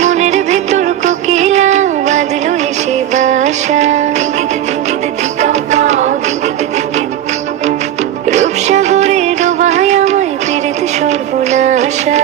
মনের ভেতর কোকিলা বাঁধলো এসে বাসা, রূপসাগরে ডোবায় আমায় পেরেতে সর্বনাশা।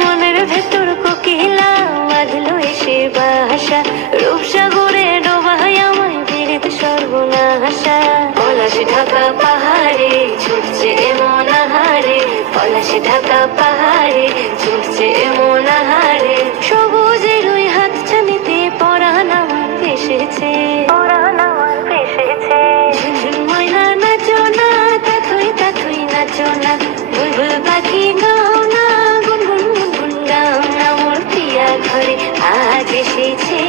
মনের ভেতর কোকিলা বাঁধলো এসে বাসা, রূপসাগরে ডোবায় আমায় পেরেতে সর্বনাশা। পলাশ ঢাকা পাহাড়ে ছুটছে এমন আহারে, পলাশ ঢাকা পাহাড়ে ছুটছে এমন আহারে। সবুজের ওই হাত ছানিতে পরাণ আমার ভেসেছে, পরাণ আমার ভেসেছে। ঝুনঝুন ময়না নাচো না, তাথই তাথই নাচো না, বুলবুল পাখি গাও না, গুনগুন গুনগুন গাও না। মোর প্রিয়া ঘরে আজ এসেছে,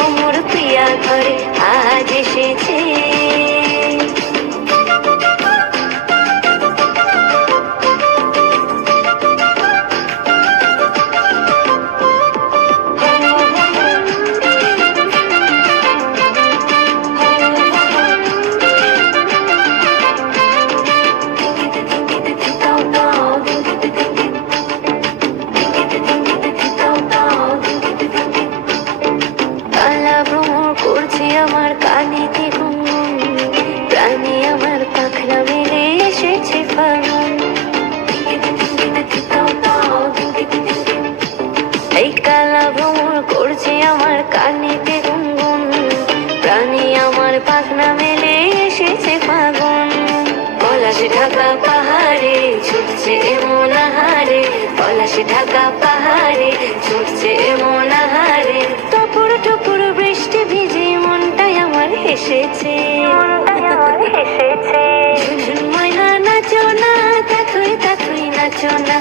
ও মোর প্রিয়া ঘরে আজ এসেছে। কালা ভ্রমর করছে আমার কানেতে গুনগুন, প্রাণে আমার পাখনা মেলে এসেছে ফাগুন। এই কালা ভ্রমর করছে আমার কানেতে গুনগুন, প্রাণে আমার পাখনা মেলে এসেছে ফাগুন। পলাশ ঢাকা পাহাড়ে ছুটছে এমন আহারে, পলাশ ঢাকা পাহাড়ে ছুটছে এমন আহারে। টপুর টপুর বৃষ্টি ভিজে মনটাই আমার হেসেছে, মনটাই আমার হেসেছে। ঝুনঝুন ময়না নাচো না, তাথই তাথই নাচো না,